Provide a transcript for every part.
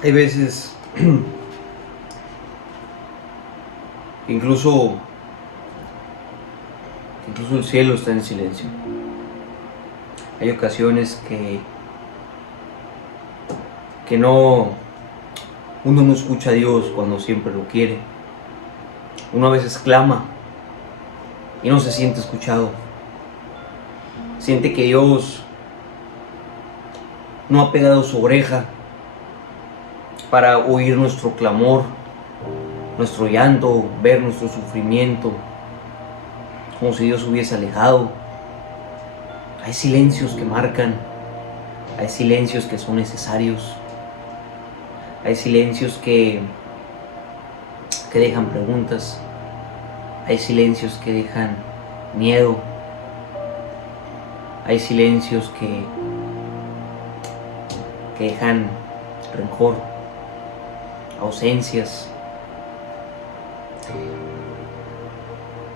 Hay veces, incluso, incluso el cielo está en silencio. Hay ocasiones que uno no escucha a Dios cuando siempre lo quiere. Uno a veces clama y no se siente escuchado. Siente que Dios no ha pegado su oreja para oír nuestro clamor, nuestro llanto, ver nuestro sufrimiento, como si Dios hubiese alejado. Hay silencios que marcan, hay silencios que son necesarios, hay silencios que dejan preguntas, hay silencios que dejan miedo, hay silencios que dejan rencor, ausencias.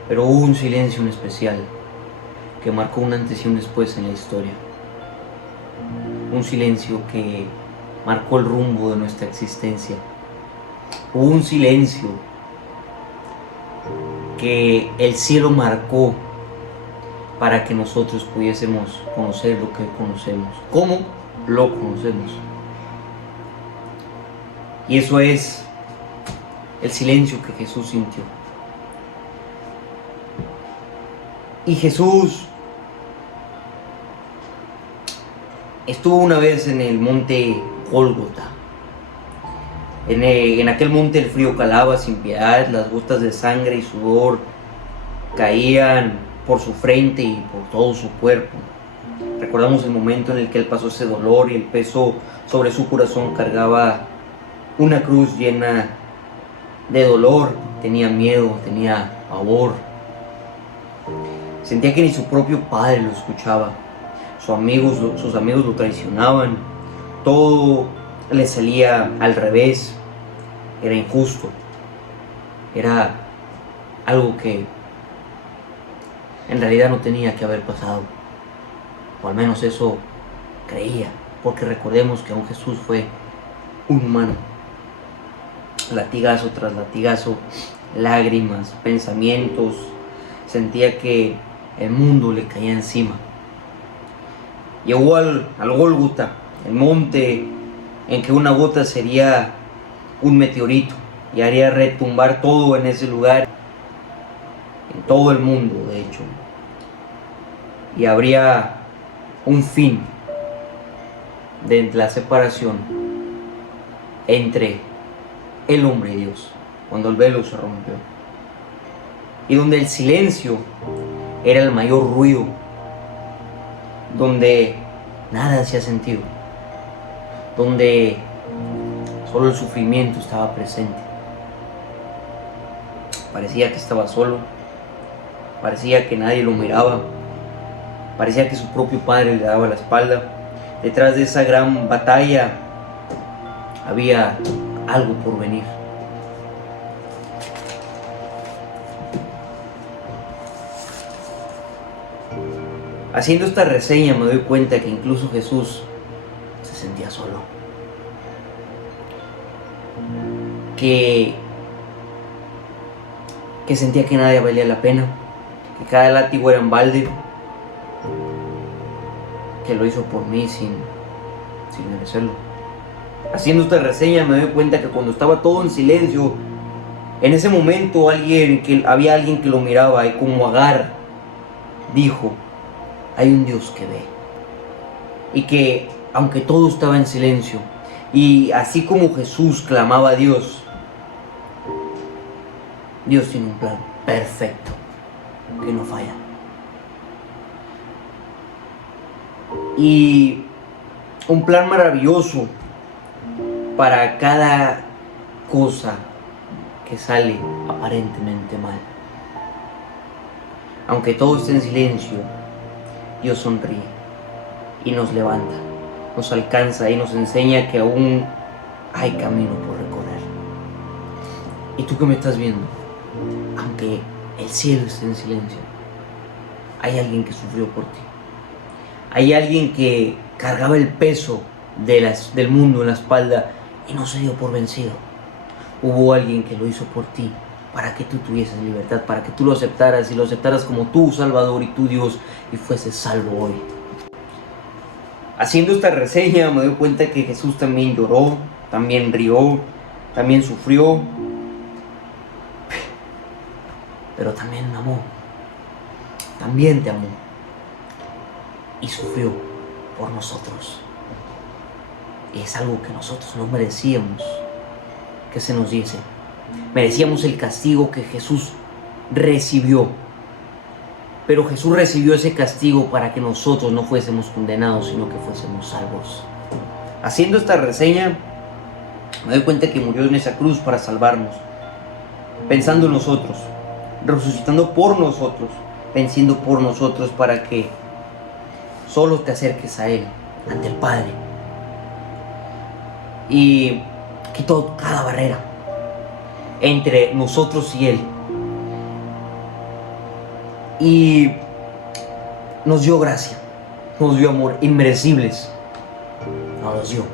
Pero hubo un silencio en especial que marcó un antes y un después en la historia. Un silencio que marcó el rumbo de nuestra existencia. Hubo un silencio que el cielo marcó para que nosotros pudiésemos conocer lo que conocemos. ¿Cómo lo conocemos? Y eso es el silencio que Jesús sintió. Y Jesús estuvo una vez en el monte Gólgota. En aquel monte el frío calaba sin piedad, las gotas de sangre y sudor caían por su frente y por todo su cuerpo. Recordamos el momento en el que él pasó ese dolor y el peso sobre su corazón cargaba una cruz llena de dolor. Tenía miedo, tenía pavor. Sentía que ni su propio padre lo escuchaba. Sus amigos lo traicionaban. Todo le salía al revés. Era injusto. Era algo que en realidad no tenía que haber pasado. O al menos eso creía. Porque recordemos que aún Jesús fue un humano. Latigazo tras latigazo, lágrimas, pensamientos. Sentía que el mundo le caía encima. Llegó al Gólgota, el monte en que una gota sería un meteorito y haría retumbar todo en ese lugar, en todo el mundo de hecho. Y habría un fin de la separación entre el hombre y Dios, cuando el velo se rompió. Y donde el silencio era el mayor ruido, donde nada hacía sentido, donde solo el sufrimiento estaba presente. Parecía que estaba solo, parecía que nadie lo miraba, parecía que su propio padre le daba la espalda. Detrás de esa gran batalla había algo por venir. Haciendo esta reseña me doy cuenta que incluso Jesús se sentía solo. Que sentía que nadie valía la pena. Que cada látigo era en balde. Que lo hizo por mí sin merecerlo. Haciendo esta reseña me doy cuenta que cuando estaba todo en silencio, en ese momento había alguien que lo miraba y como Agar dijo: hay un Dios que ve. Y que aunque todo estaba en silencio, y así como Jesús clamaba a Dios, Dios tiene un plan perfecto que no falla. Y un plan maravilloso para cada cosa que sale aparentemente mal. Aunque todo esté en silencio, Dios sonríe y nos levanta, nos alcanza y nos enseña que aún hay camino por recorrer. ¿Y tú que me estás viendo? Aunque el cielo esté en silencio, hay alguien que sufrió por ti. Hay alguien que cargaba el peso del mundo en la espalda y no se dio por vencido. Hubo alguien que lo hizo por ti, para que tú tuvieses libertad, para que tú lo aceptaras y lo aceptaras como tu Salvador y tu Dios y fueses salvo hoy. Haciendo esta reseña me doy cuenta que Jesús también lloró, también rió, también sufrió, pero también amó, también te amó y sufrió por nosotros. Y es algo que nosotros no merecíamos que se nos diese. Merecíamos el castigo que Jesús recibió. Pero Jesús recibió ese castigo para que nosotros no fuésemos condenados, sino que fuésemos salvos. Haciendo esta reseña, me doy cuenta que murió en esa cruz para salvarnos. Pensando en nosotros, resucitando por nosotros, venciendo por nosotros para que solo te acerques a Él, ante el Padre. Y quitó cada barrera entre nosotros y Él. Y nos dio gracia, nos dio amor, inmerecibles. Nos los dio.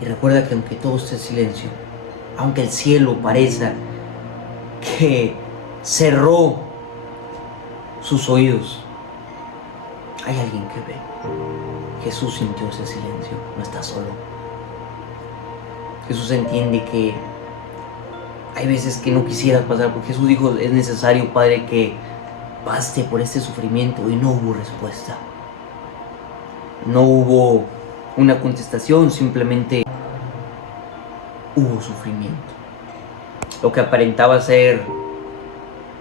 Y recuerda que aunque todo esté en silencio, aunque el cielo parezca que cerró sus oídos, hay alguien que ve. Jesús sintió ese silencio, no está solo. Jesús entiende que hay veces que no quisieras pasar, porque Jesús dijo, es necesario, Padre, que paste por este sufrimiento, y no hubo respuesta. No hubo una contestación, simplemente hubo sufrimiento. Lo que aparentaba ser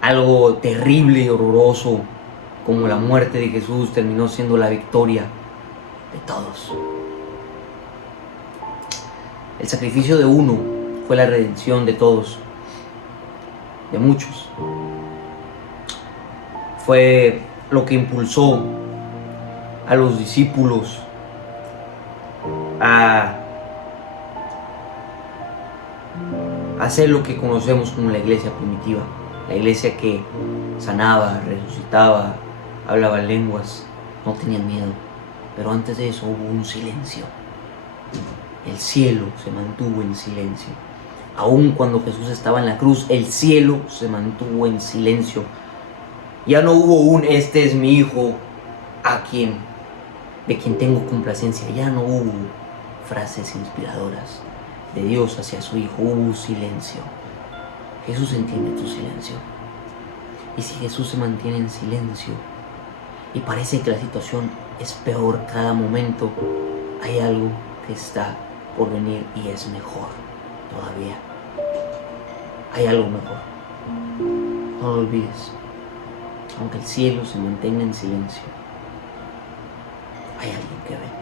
algo terrible y horroroso, como la muerte de Jesús, terminó siendo la victoria de todos. El sacrificio de uno fue la redención de todos, de muchos. Fue lo que impulsó a los discípulos a hacer lo que conocemos como la iglesia primitiva. La iglesia que sanaba, resucitaba, hablaba lenguas, no tenían miedo. Pero antes de eso hubo un silencio. El cielo se mantuvo en silencio. Aun cuando Jesús estaba en la cruz, el cielo se mantuvo en silencio. Ya no hubo un este es mi hijo de quien tengo complacencia. Ya no hubo frases inspiradoras de Dios hacia su hijo. Hubo silencio. Jesús entiende tu silencio. Y si Jesús se mantiene en silencio y parece que la situación es peor cada momento, hay algo que está por venir y es mejor todavía. Hay algo mejor. No lo olvides. Aunque el cielo se mantenga en silencio, hay alguien que ve.